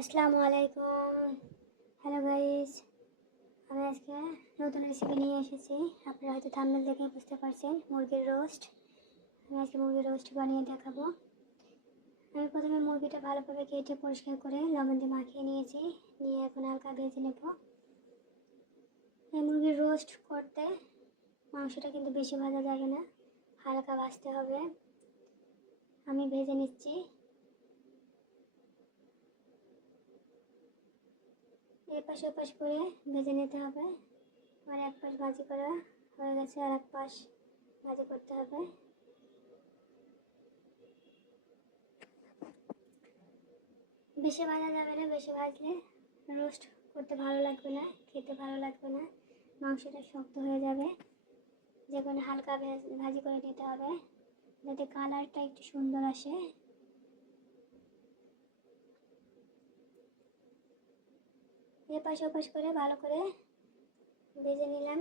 আসসালামু আলাইকুম। Hello guys, আমি আজকে নতুন রেসিপি নিয়ে এসেছি। আপনারা হয়তো থাম্বনেল দেখে বুঝতে পারছেন, মুরগির রোস্ট। আমি আজকে মুরগির রোস্ট বানিয়ে দেখাবো। আমি প্রথমে মুরগিটা ভালোভাবে কেটে পরিষ্কার করে লবণ দিয়ে মাখিয়ে নিয়েছি। নিয়ে এখন হালকা ভেজে নেব। এই মুরগির রোস্ট করতে মাংসটা কিন্তু বেশি ভাজা যাবে না, হালকা ভাজতে হবে। আমি ভেজে নিচ্ছি। এপাশ ওপাশ করে ভেজে নিতে হবে। আমার এক পাশ ভাজি করা হয়ে গেছে, আর এক পাশ ভাজি করতে হবে। বেশি ভাজা যাবে না, বেশি ভাজলে রোস্ট করতে ভালো লাগবে না, খেতে ভালো লাগবে না, মাংসটা শক্ত হয়ে যাবে। যে কোনো হালকা ভাজি করে নিতে হবে যাতে কালারটা একটু সুন্দর আসে। এপাশ ওপাশ করে ভালো করে ভেজে নিলাম।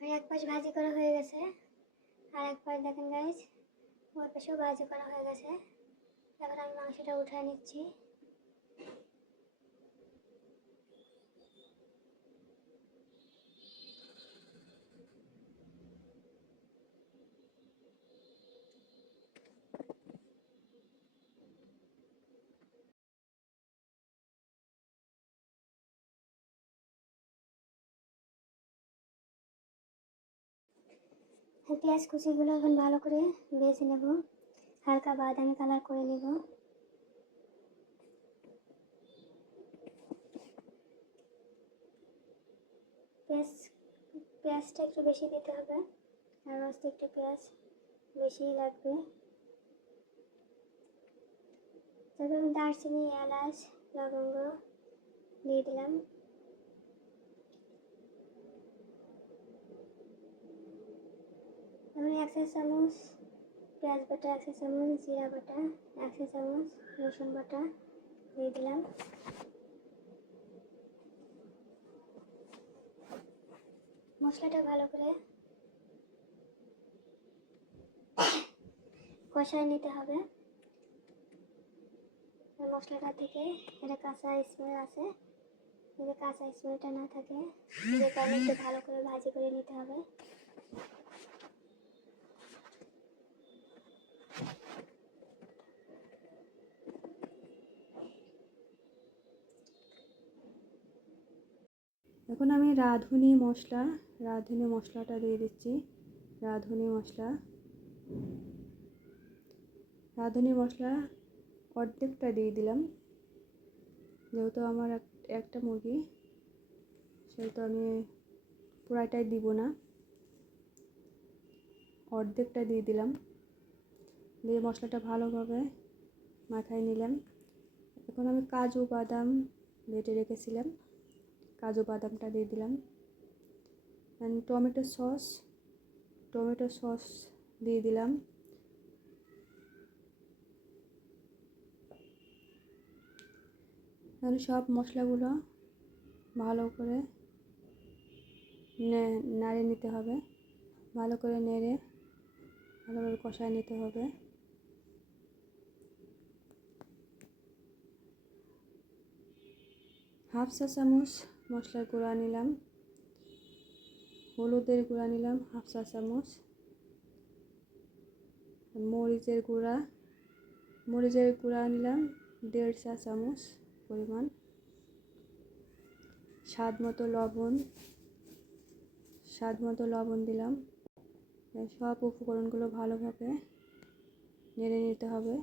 আর এক পাশ ভাজি করা হয়ে গেছে, আর এক পাশ দেখেন গাইস, ওই পাশেও ভাজি করা হয়ে গেছে। এখন আমি মাংসটা উঠিয়ে নিচ্ছি। পেঁয়াজ কুচিগুলো এখন ভালো করে ভেজে নেব, হালকা বাদামি কালার করে নেব। পেঁয়াজটা একটু বেশি দিতে হবে, আর রোস্টে একটু পেঁয়াজ বেশিই লাগবে। তারপর আমি দারচিনি, এলাচ, লবঙ্গ দিয়ে দিলাম। এখন 1 চা চামচ পেঁয়াজ বাটা, 1 চা চামচ জিরা বাটা, 1 চা চামচ রসুন বাটা দিয়ে দিলাম। মশলাটা ভালো করে কষায় নিতে হবে। মশলাটা থেকে এটা কাঁচা স্মেল আছে, যদি কাঁচা স্মেলটা না থাকে যে কারণে একটু ভালো করে ভাজি করে নিতে হবে। এখন আমি রাঁধুনি মশলাটা দিয়ে দিচ্ছি। রাঁধুনি মশলা অর্ধেকটা দিয়ে দিলাম। যেহেতু আমার একটা মুরগি, সেহেতু আমি পুরাটাই দিব না, অর্ধেকটা দিয়ে দিলাম। দিয়ে মশলাটা ভালোভাবে মাখায় নিলাম। এখন আমি কাজু বাদাম বেটে রেখেছিলাম, কাজু বাদামটা দিয়ে দিলাম। টমেটো সস দিয়ে দিলাম। তাহলে সব মশলাগুলো ভালো করে নাড়ে নিতে হবে, ভালো করে নেড়ে ভালোভাবে কষায় নিতে হবে। হাফ চা চামচ মশলার গুঁড়া নিলাম, হলুদের গুঁড়া নিলাম হাফ চা চামচ, মরিচের গুঁড়া নিলাম 1.5 চা চামচ পরিমাণ, স্বাদ মতো লবণ দিলাম। সব উপকরণগুলো ভালোভাবে নেড়ে নিতে হবে।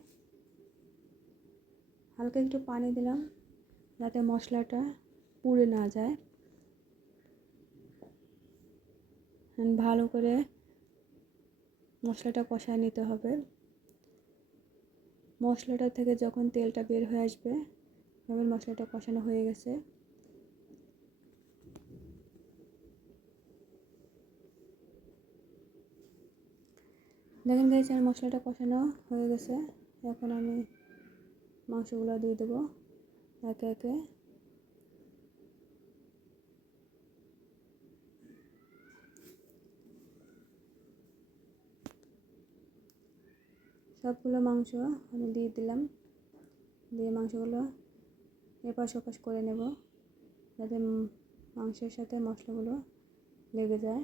হালকা একটু পানি দিলাম যাতে মশলাটা পুড়ে না যায়। ভালো করে মশলাটা কষায় নিতে হবে। মশলাটা থেকে যখন তেলটা বের হয়ে আসবে তখন মশলাটা কষানো হয়ে গেছে। দেখেন গাইস, আমার মশলাটা কষানো হয়ে গেছে। এখন আমি মাংসগুলো দিয়ে দেবো একে একে। সবগুলো মাংস আমি দিয়ে দিলাম। দিয়ে মাংসগুলো এপাশ ওপাশ করে নেব, যাতে মাংসের সাথে মশলাগুলো লেগে যায়।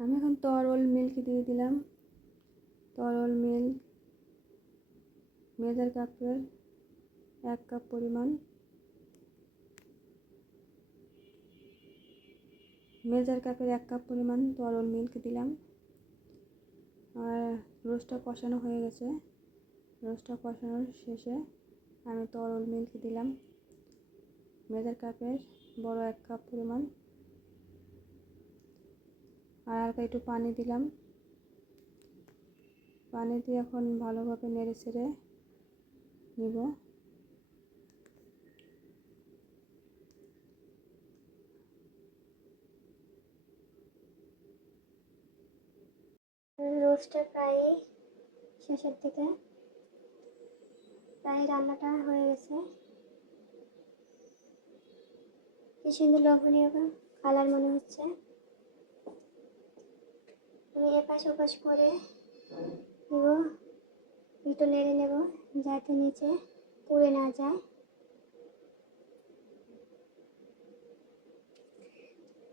আমি এখন তরল মিল্ক দিয়ে দিলাম। তরল মিল্ক মেজার কাপের 1 কাপ পরিমাণ, মেজার কাপের 1 কাপ পরিমাণ তরল মিল্ক দিলাম। আর রোস্টটা কষানো হয়ে গেছে। রোস্টটা কষানোর শেষে আমি তরল মিল্ক দিলাম মেজার কাপের বড় 1 কাপ পরিমাণ। আর হালকা একটু পানি দিলাম। পানি দিয়ে এখন ভালোভাবে নেড়ে চেড়ে নিব। রোস্টটা প্রায় শেষের দিকে, প্রায় রান্নাটা হয়ে গেছে। কি সুন্দর লোভনীয় কালার মনে হচ্ছে। আমি এপাশ ওপাশ করে নেব, একটু নেড়ে নেব যাতে নিচে পুড়ে না যায়।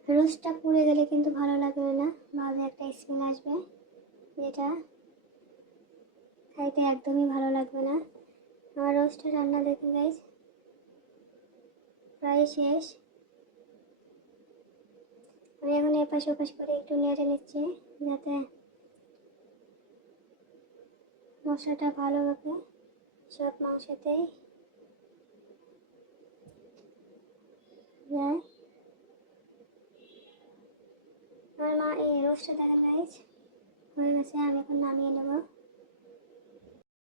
রোস্টটা পুড়ে গেলে কিন্তু ভালো লাগবে না, ভালো একটা স্মেল আসবে, যেটা খাইতে একদমই ভালো লাগবে না। আমার রোস্টের রান্না দেখুন গাইজ, প্রায় শেষ। আমি এখন এপাশ ওপাশ করে একটু নেড়ে নিচ্ছি, যাতে মশলাটা ভালোভাবে সব মাংসতেই যায়। আমার এই রোস্টটা দেখেন গাইজ হয়ে গেছে। আমি এখন নামিয়ে নেব।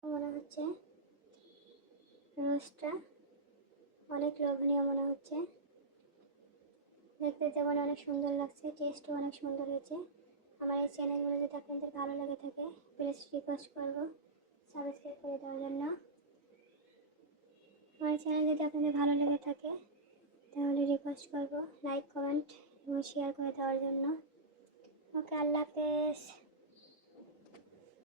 মনে হচ্ছে রোস্টটা অনেক লোভনীয় মনে হচ্ছে, দেখতে যেমন অনেক সুন্দর লাগছে, টেস্টও অনেক সুন্দর হয়েছে। আমার এই চ্যানেলগুলো যদি আপনাদের ভালো লেগে থাকে, প্লিজ রিকোয়েস্ট করবো সাবস্ক্রাইব করে দেওয়ার জন্য। আমার চ্যানেল যদি আপনাদের ভালো লেগে থাকে তাহলে রিকোয়েস্ট করবো লাইক, কমেন্ট এবং শেয়ার করে দেওয়ার জন্য। ওকে, আল্লাহ হাফেজ।